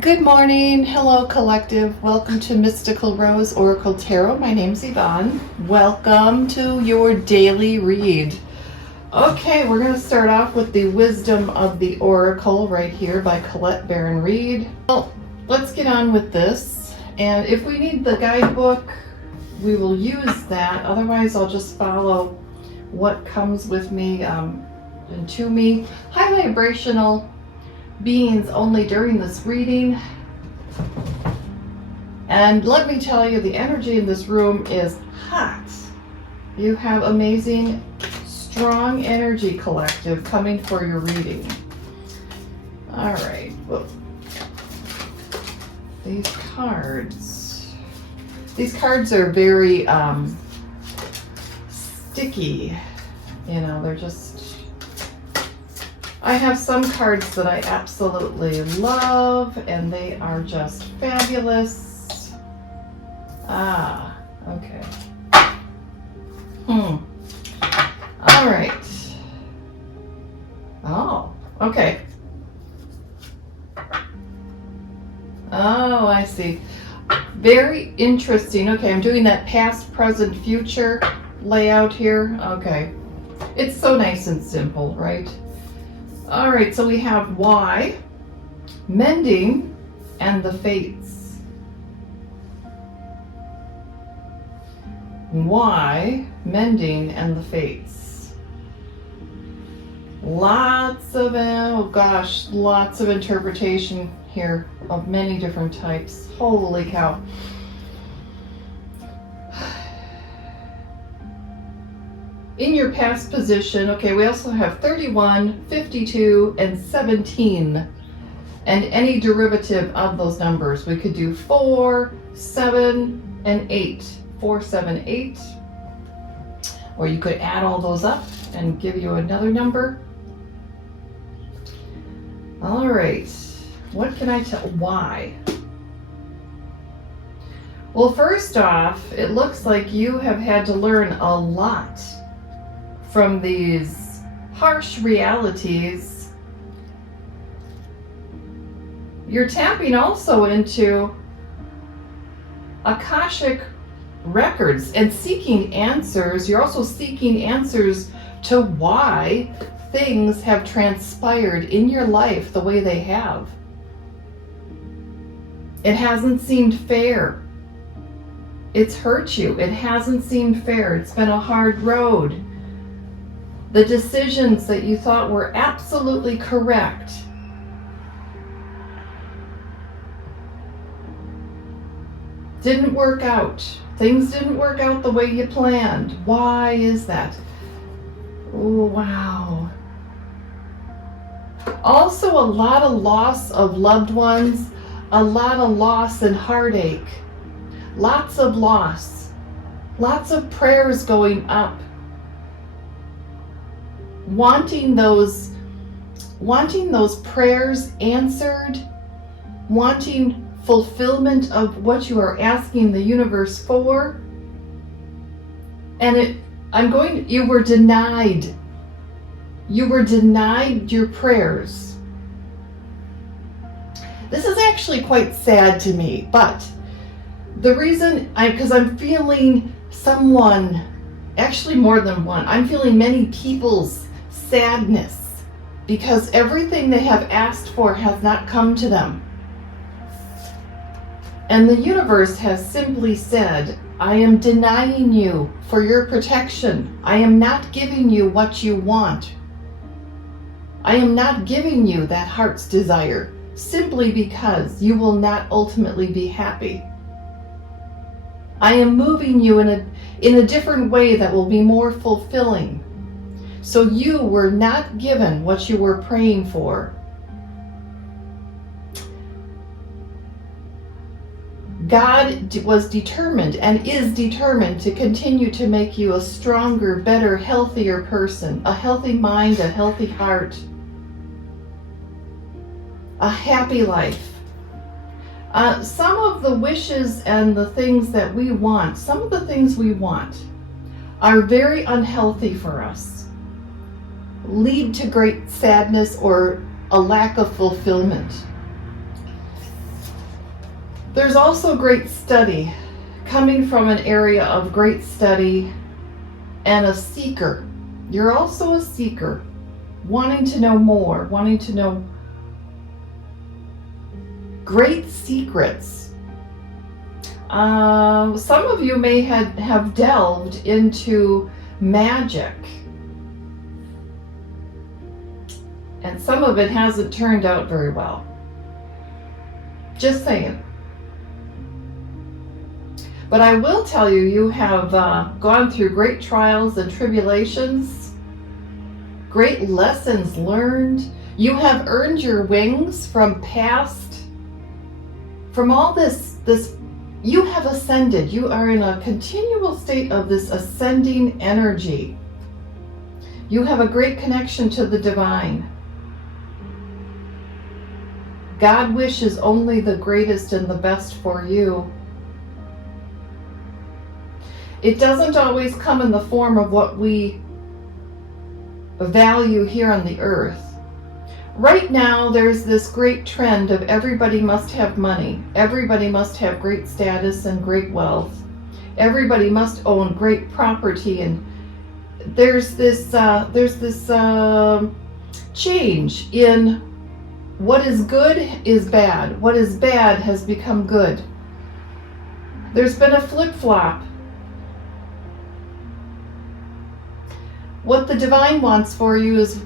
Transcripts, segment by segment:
Good morning. Hello, collective. Welcome to Mystical Rose Oracle Tarot. My name's Yvonne. Welcome to your daily read. Okay, we're going to start off with the Wisdom of the Oracle right here by Colette Baron Reed. Well, let's get on with this. And if we need the guidebook, we will use that. Otherwise, I'll just follow what comes with me and to me. High vibrational beings only during this reading. And let me tell you, the energy in this room is hot. You have amazing, strong energy, collective, coming for your reading. All right. Whoa. These cards are very sticky. You know, they're just, I have some cards that I absolutely love, and they are just fabulous. Okay. All right. Oh, okay. Oh, I see. Very interesting. Okay, I'm doing that past, present, future layout here. Okay. It's so nice and simple, right? All right, so we have why, mending, and the fates. Why, mending, and the fates. Lots of, lots of interpretation here of many different types. Holy cow. In your past position, okay, we also have 31, 52, and 17, and any derivative of those numbers. We could do 4, 7, and 8. 4, 7, 8. Or you could add all those up and give you another number. All right, what can I tell? Why? Well, first off, it looks like you have had to learn a lot from these harsh realities. You're tapping also into Akashic records and seeking answers. You're also seeking answers to why things have transpired in your life the way they have. It hasn't seemed fair. It's hurt you. It hasn't seemed fair. It's been a hard road. The decisions that you thought were absolutely correct didn't work out. Things didn't work out the way you planned. Why is that? Oh, wow. Also, a lot of loss of loved ones, a lot of loss and heartache, lots of loss, lots of prayers going up. Wanting those prayers answered, wanting fulfillment of what you are asking the universe for, and you were denied. You were denied your prayers. This is actually quite sad to me, but the reason, because I'm feeling someone, actually more than one, I'm feeling many people's sadness because everything they have asked for has not come to them. And the universe has simply said, I am denying you for your protection. I am not giving you what you want. I am not giving you that heart's desire simply because you will not ultimately be happy. I am moving you in a different way that will be more fulfilling. So you were not given what you were praying for. God was determined and is determined to continue to make you a stronger, better, healthier person, a healthy mind, a healthy heart, a happy life. Some of the wishes and the things that we want, some of the things we want are very unhealthy for us. Lead to great sadness or a lack of fulfillment. There's also great study, coming from an area of great study and a seeker. You're also a seeker, wanting to know more, wanting to know great secrets. Some of you may have delved into magic, and some of it hasn't turned out very well. Just saying. But I will tell you, you have gone through great trials and tribulations, great lessons learned. You have earned your wings from all this, you have ascended. You are in a continual state of this ascending energy. You have a great connection to the divine. God wishes only the greatest and the best for you. It doesn't always come in the form of what we value here on the earth. Right now, there's this great trend of everybody must have money. Everybody must have great status and great wealth. Everybody must own great property. And there's this change in what is good is bad. What is bad has become good. There's been a flip-flop. What the divine wants for you is,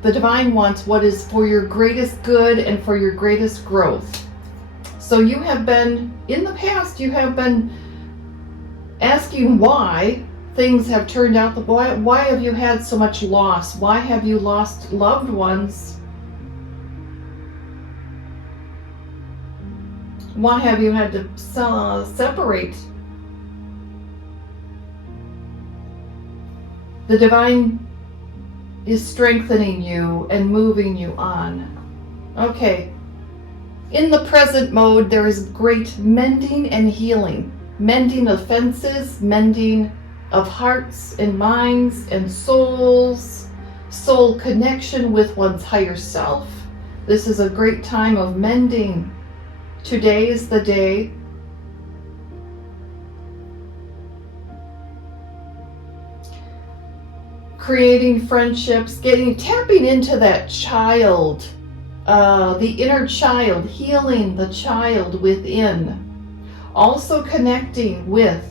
the divine wants what is for your greatest good and for your greatest growth. So you have been, in the past, you have been asking why things have turned out, why have you had so much loss? Why have you lost loved ones? Why have you had to separate? The divine is strengthening you and moving you on. Okay. In the present mode, there is great mending and healing. Mending of fences, mending of hearts and minds and souls, soul connection with one's higher self. This is a great time of mending. Today is the day. Creating friendships, tapping into that child, the inner child, healing the child within. Also connecting with,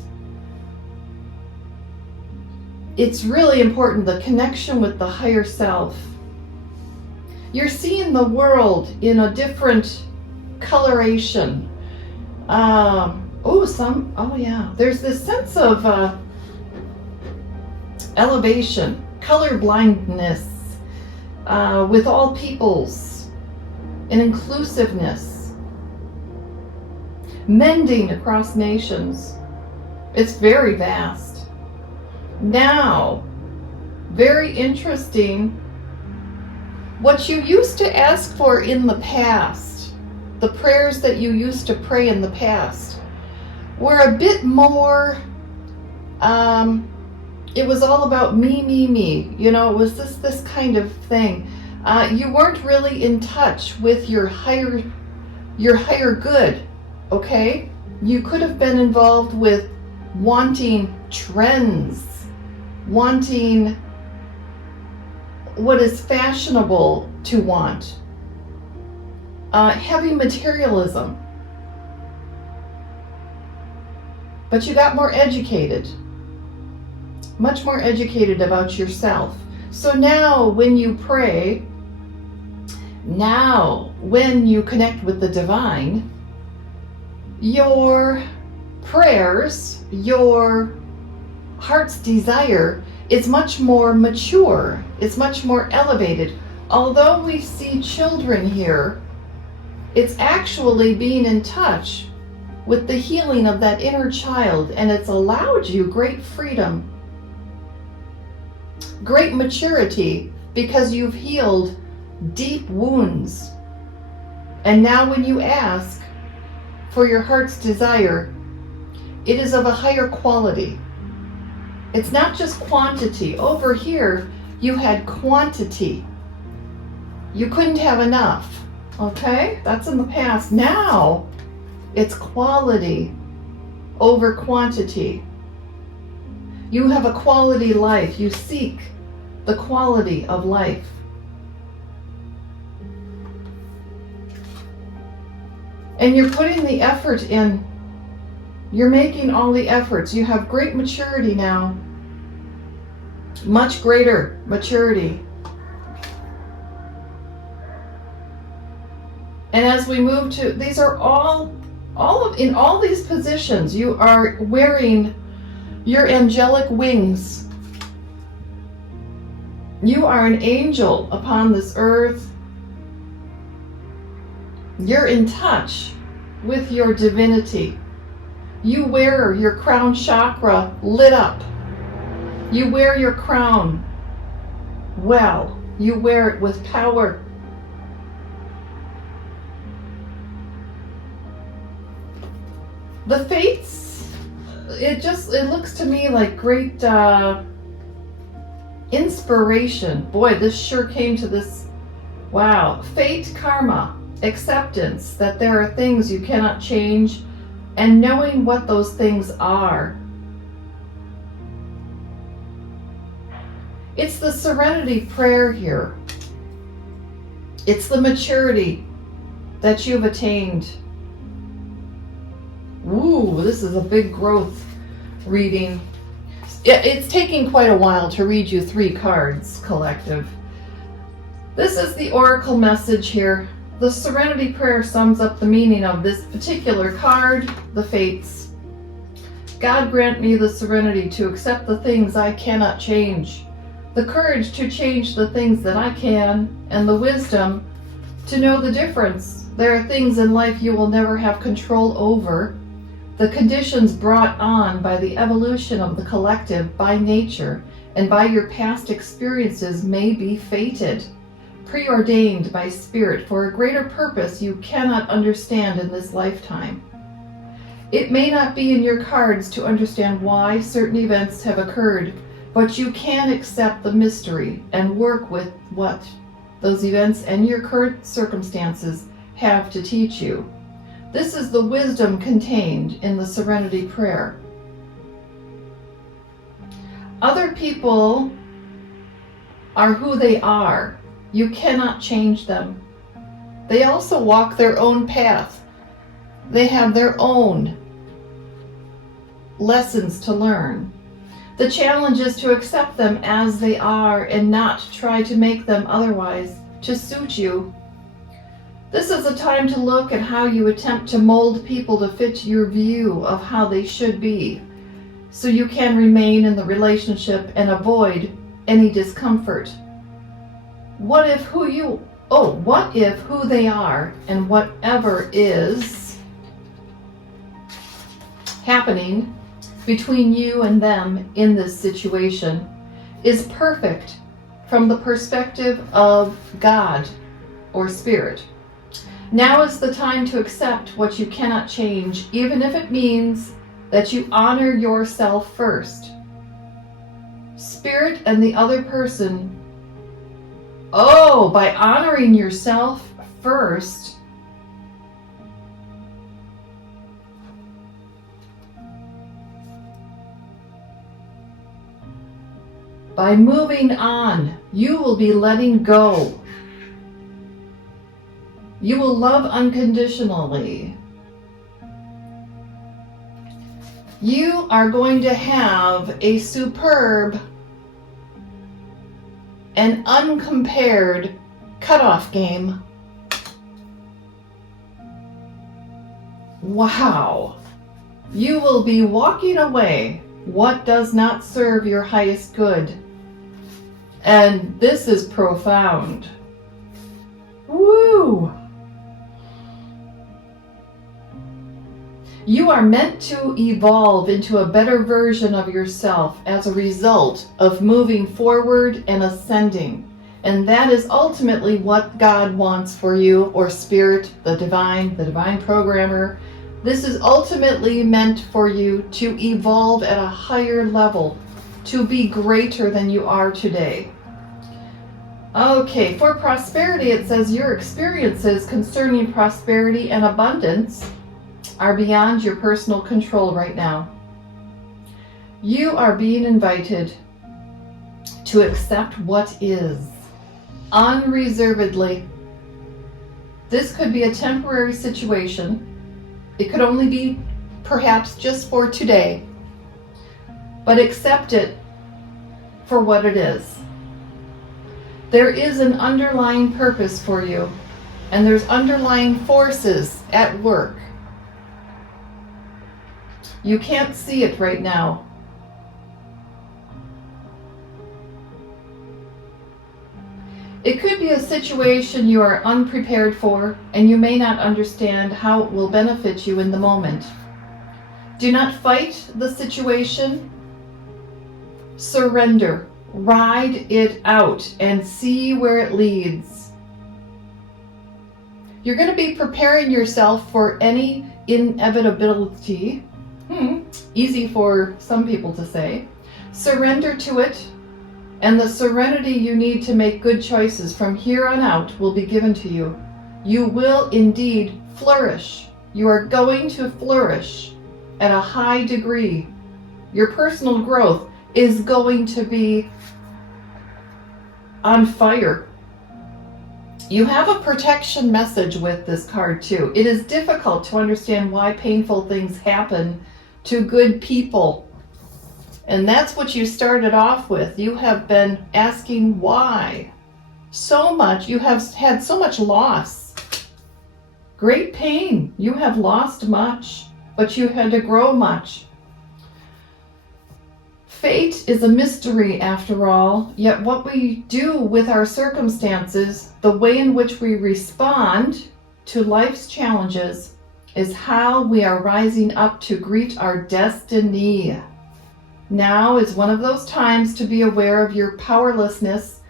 it's really important, the connection with the higher self. You're seeing the world in a different coloration. There's this sense of elevation, color blindness, with all peoples, and inclusiveness, mending across nations. It's very vast. Now, very interesting, what you used to ask for in the past, the prayers that you used to pray in the past, were a bit more, it was all about me. You know, it was this kind of thing. You weren't really in touch with your higher good, okay? You could have been involved with wanting trends, wanting what is fashionable to want, heavy materialism. But you got more educated. Much more educated about yourself. So now when you pray, now when you connect with the divine, your prayers, your heart's desire is much more mature. It's much more elevated. Although we see children here, it's actually being in touch with the healing of that inner child, and it's allowed you great freedom, great maturity, because you've healed deep wounds. And now when you ask for your heart's desire, it is of a higher quality. It's not just quantity. Over here, you had quantity. You couldn't have enough. Okay? That's in the past. Now, It's quality over quantity. You have a quality life. You seek the quality of life. And you're putting the effort in. You're making all the efforts. You have great maturity now. Much greater maturity. And as we move to, these are in all these positions, you are wearing your angelic wings. You are an angel upon this earth. You're in touch with your divinity. You wear your crown chakra lit up. You wear your crown well. You wear it with power. The fates, it looks to me like great inspiration. Boy, this sure came to this. Wow. Fate, karma, acceptance that there are things you cannot change, and knowing what those things are. It's the serenity prayer here. It's the maturity that you've attained. Ooh, this is a big growth reading. It's taking quite a while to read you 3 cards, collective. This is the oracle message here. The serenity prayer sums up the meaning of this particular card, the fates. God grant me the serenity to accept the things I cannot change, the courage to change the things that I can, and the wisdom to know the difference. There are things in life you will never have control over. The conditions brought on by the evolution of the collective, by nature, and by your past experiences may be fated, preordained by spirit for a greater purpose you cannot understand in this lifetime. It may not be in your cards to understand why certain events have occurred, but you can accept the mystery and work with what those events and your current circumstances have to teach you. This is the wisdom contained in the serenity prayer. Other people are who they are. You cannot change them. They also walk their own path. They have their own lessons to learn. The challenge is to accept them as they are and not try to make them otherwise to suit you. This is a time to look at how you attempt to mold people to fit your view of how they should be, so you can remain in the relationship and avoid any discomfort. What if who they are and whatever is happening between you and them in this situation is perfect from the perspective of God or Spirit? Now is the time to accept what you cannot change, even if it means that you honor yourself first. Spirit and the other person. Oh, by honoring yourself first, by moving on, you will be letting go. You will love unconditionally. You are going to have a superb and uncompared cutoff game. Wow. You will be walking away what does not serve your highest good. And this is profound. Woo! You are meant to evolve into a better version of yourself as a result of moving forward and ascending. And that is ultimately what God wants for you, or Spirit, the divine programmer. This is ultimately meant for you to evolve at a higher level, to be greater than you are today. Okay, for prosperity, it says your experiences concerning prosperity and abundance are beyond your personal control right now. You are being invited to accept what is unreservedly. This could be a temporary situation. It could only be perhaps just for today, but accept it for what it is. There is an underlying purpose for you, and there's underlying forces at work. You can't see it right now. It could be a situation you are unprepared for, and you may not understand how it will benefit you in the moment. Do not fight the situation. Surrender. Ride it out and see where it leads. You're going to be preparing yourself for any inevitability. Easy for some people to say. Surrender to it, and the serenity you need to make good choices from here on out will be given to you. You will indeed flourish. You are going to flourish at a high degree. Your personal growth is going to be on fire. You have a protection message with this card too. It is difficult to understand why painful things happen to good people. And that's what you started off with. You have been asking why. So much. You have had so much loss. Great pain. You have lost much, but you had to grow much. Fate is a mystery after all, yet what we do with our circumstances, the way in which we respond to life's challenges, is how we are rising up to greet our destiny. Now is one of those times to be aware of your powerlessness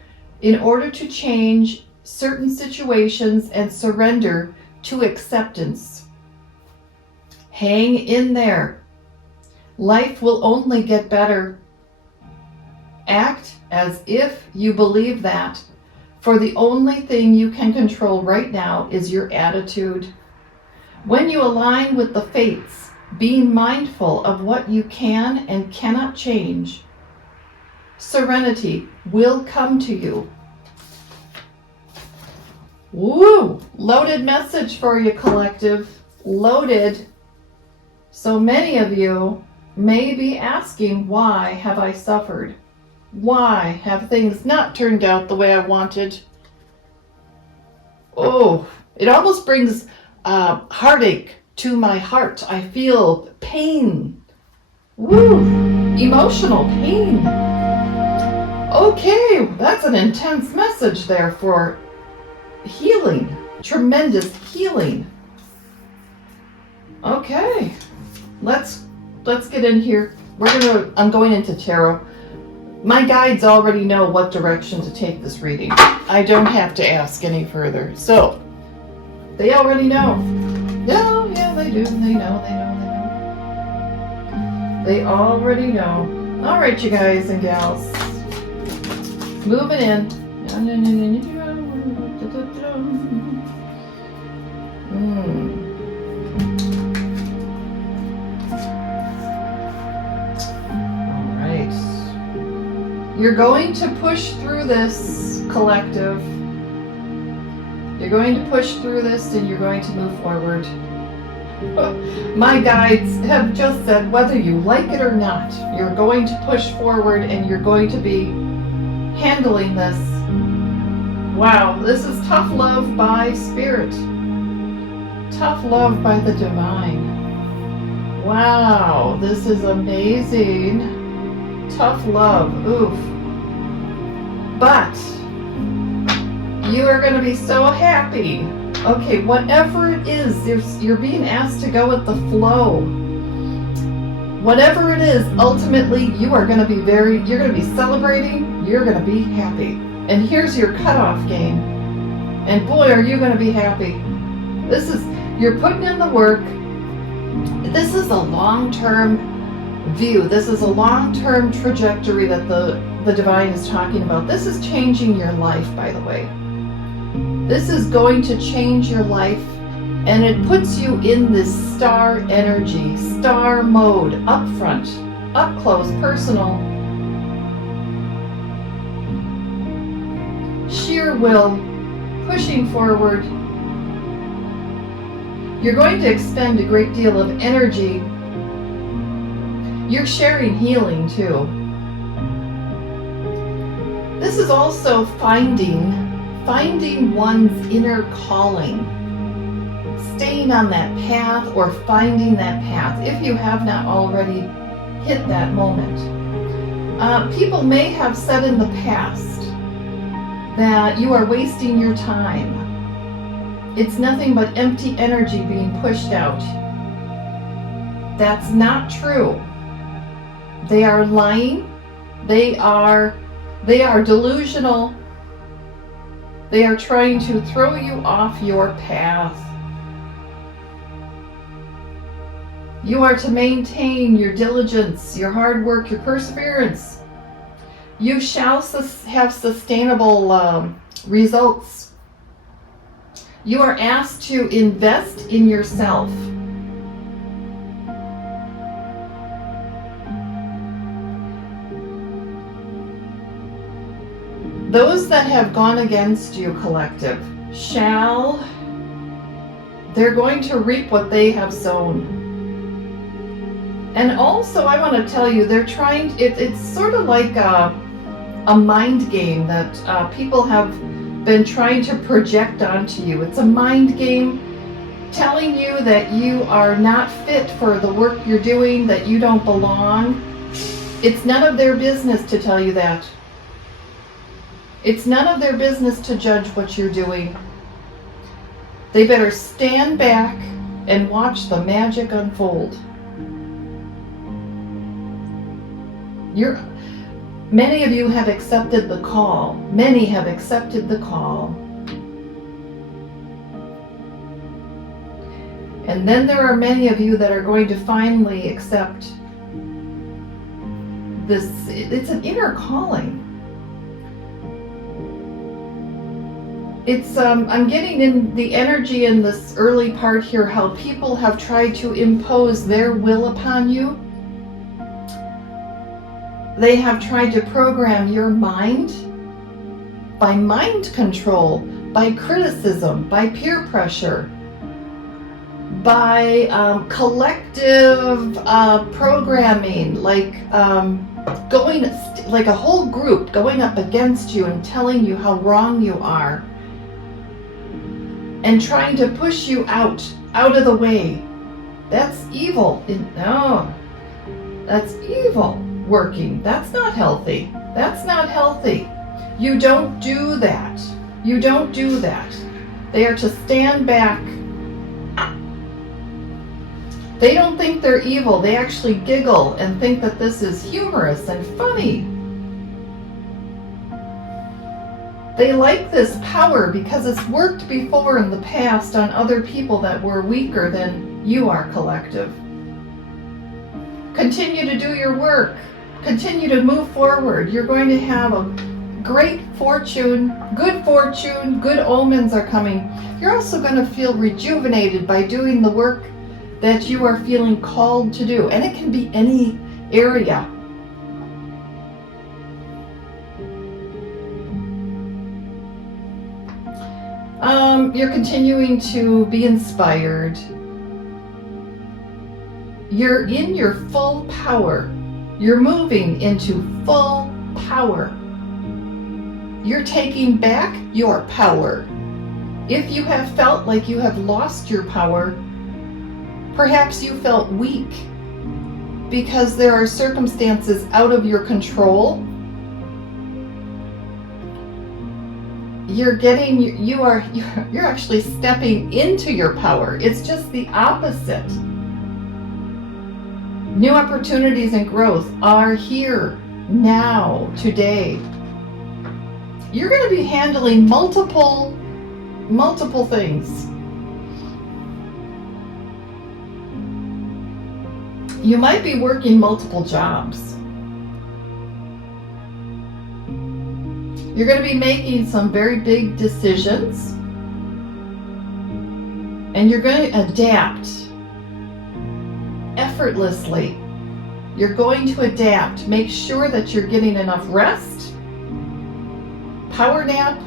in order to change certain situations and surrender to acceptance. Hang in there. Life will only get better. Act as if you believe that, for the only thing you can control right now is your attitude. When you align with the fates, being mindful of what you can and cannot change, serenity will come to you. Woo! Loaded message for you, collective. Loaded. So many of you may be asking, why have I suffered? Why have things not turned out the way I wanted? Oh, it almost brings heartache to my heart. I feel pain. Woo! Emotional pain. Okay, that's an intense message there for healing. Tremendous healing. Okay, let's get in here. I'm going into tarot. My guides already know what direction to take this reading. I don't have to ask any further. So, they already know. No, yeah, they do. They know. They already know. All right, you guys and gals. Moving in. You're going to push through this, collective. You're going to push through this and you're going to move forward. My guides have just said, whether you like it or not, you're going to push forward and you're going to be handling this. Wow, this is tough love by spirit. Tough love by the divine. Wow, this is amazing. Tough love, oof. But you are going to be so happy. Okay, whatever it is, you're being asked to go with the flow. Whatever it is, ultimately you are going to be you're going to be celebrating, you're going to be happy. And here's your cutoff game. And boy, are you going to be happy. You're putting in the work. This is a long-term view. This is a long-term trajectory that the divine is talking about. This is changing your life, by the way. This is going to change your life And it puts you in this star energy, star mode, up front, up close, personal. Sheer will, pushing forward. You're going to expend a great deal of energy. You're sharing healing too. This is also finding one's inner calling. Staying on that path or finding that path if you have not already hit that moment. People may have said in the past that you are wasting your time. It's nothing but empty energy being pushed out. That's not true. They are lying. They are delusional. They are trying to throw you off your path. You are to maintain your diligence, your hard work, your perseverance. You shall have sustainable results. You are asked to invest in yourself. Those that have gone against you, collective, they're going to reap what they have sown. And also, I want to tell you, they're trying, it's sort of like a mind game that people have been trying to project onto you. It's a mind game telling you that you are not fit for the work you're doing, that you don't belong. It's none of their business to tell you that. It's none of their business to judge what you're doing. They better stand back and watch the magic unfold. Many of you have accepted the call. Many have accepted the call. And then there are many of you that are going to finally accept this. It's an inner calling. I'm getting in the energy in this early part here, how people have tried to impose their will upon you. They have tried to program your mind by mind control, by criticism, by peer pressure, by collective programming, like a whole group going up against you and telling you how wrong you are, and trying to push you out of the way. That's evil. No, that's evil working. That's not healthy. That's not healthy. You don't do that. You don't do that. They are to stand back. They don't think they're evil. They actually giggle and think that this is humorous and funny. They like this power because it's worked before in the past on other people that were weaker than you are, collective. Continue to do your work. Continue to move forward. You're going to have a great fortune, good omens are coming. You're also going to feel rejuvenated by doing the work that you are feeling called to do. And it can be any area. You're continuing to be inspired. You're in your full power. You're moving into full power. You're taking back your power. If you have felt like you have lost your power, perhaps you felt weak because there are circumstances out of your control. You're actually stepping into your power. It's just the opposite. New opportunities and growth are here now, today. You're going to be handling multiple things. You might be working multiple jobs. You're going to be making some very big decisions. And you're going to adapt effortlessly. You're going to adapt. Make sure that you're getting enough rest. Power nap.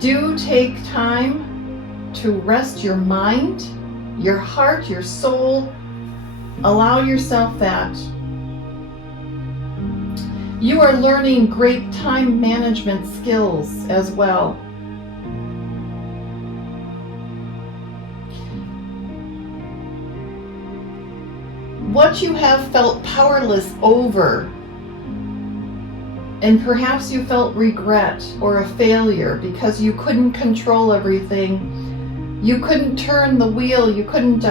Do take time to rest your mind, your heart, your soul. Allow yourself that. You are learning great time management skills as well. What you have felt powerless over, and perhaps you felt regret or a failure because you couldn't control everything. You couldn't turn the wheel. You couldn't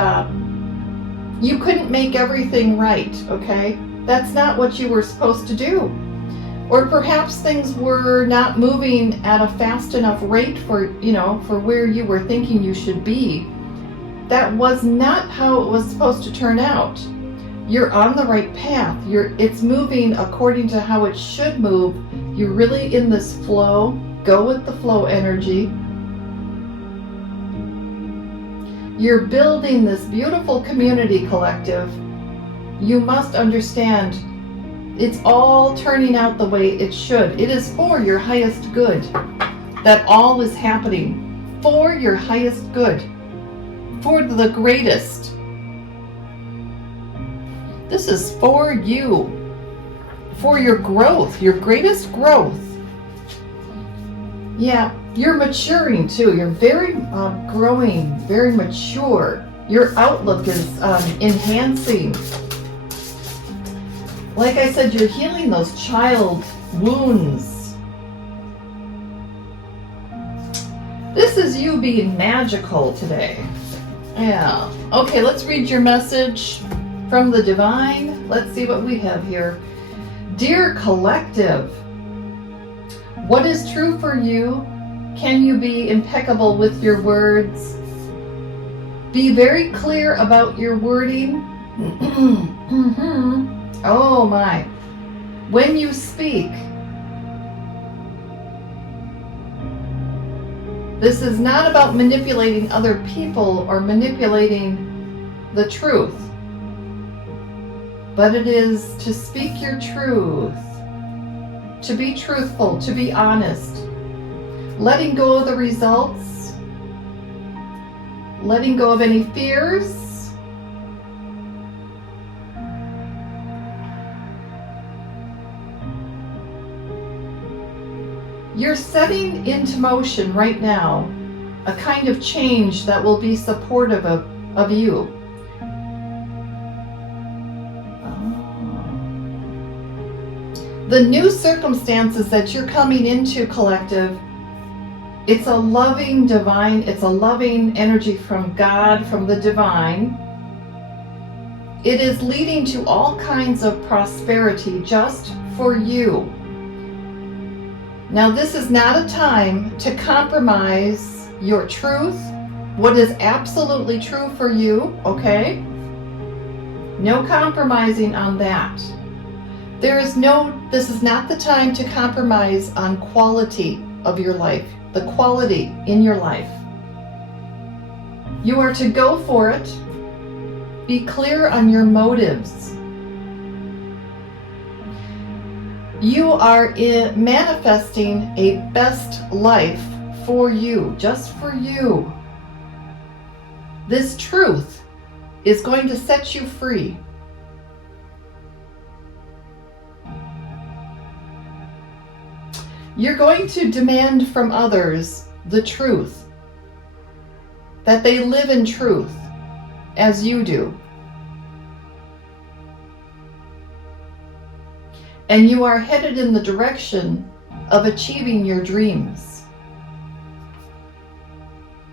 make everything right, okay? That's not what you were supposed to do. Or perhaps things were not moving at a fast enough rate for where you were thinking you should be. That was not how it was supposed to turn out. You're on the right path. It's moving according to how it should move. You're really in this flow. Go with the flow energy. You're building this beautiful community collective. You must understand it's all turning out the way it should. It is for your highest good that all is happening. For your highest good. For the greatest. This is for you. For your growth, your greatest growth. Yeah, you're maturing too. You're very growing, very mature. Your outlook is enhancing. Like I said, you're healing those child wounds. This is you being magical today. Yeah. Okay, let's read your message from the divine. Let's see what we have here. Dear collective, what is true for you? Can you be impeccable with your words? Be very clear about your wording. Oh my. When you speak, this is not about manipulating other people or manipulating the truth, but it is to speak your truth, to be truthful, to be honest, letting go of the results, letting go of any fears. You're setting into motion right now a kind of change that will be supportive of you. The new circumstances that you're coming into, collective, it's a loving divine, it's a loving energy from God, from the divine. It is leading to all kinds of prosperity just for you. Now, this is not a time to compromise your truth, what is absolutely true for you, okay? No compromising on that. This is not the time to compromise on quality of your life, the quality in your life. You are to go for it. Be clear on your motives. You are manifesting a best life for you, just for you. This truth is going to set you free. You're going to demand from others the truth, that they live in truth as you do. And you are headed in the direction of achieving your dreams.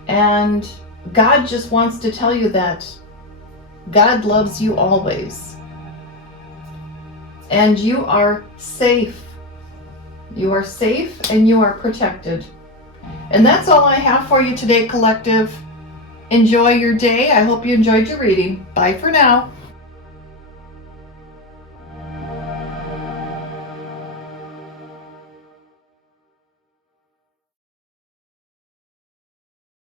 And God just wants to tell you that God loves you always. And you are safe. You are safe and you are protected. And that's all I have for you today, collective. Enjoy your day. I hope you enjoyed your reading. Bye for now.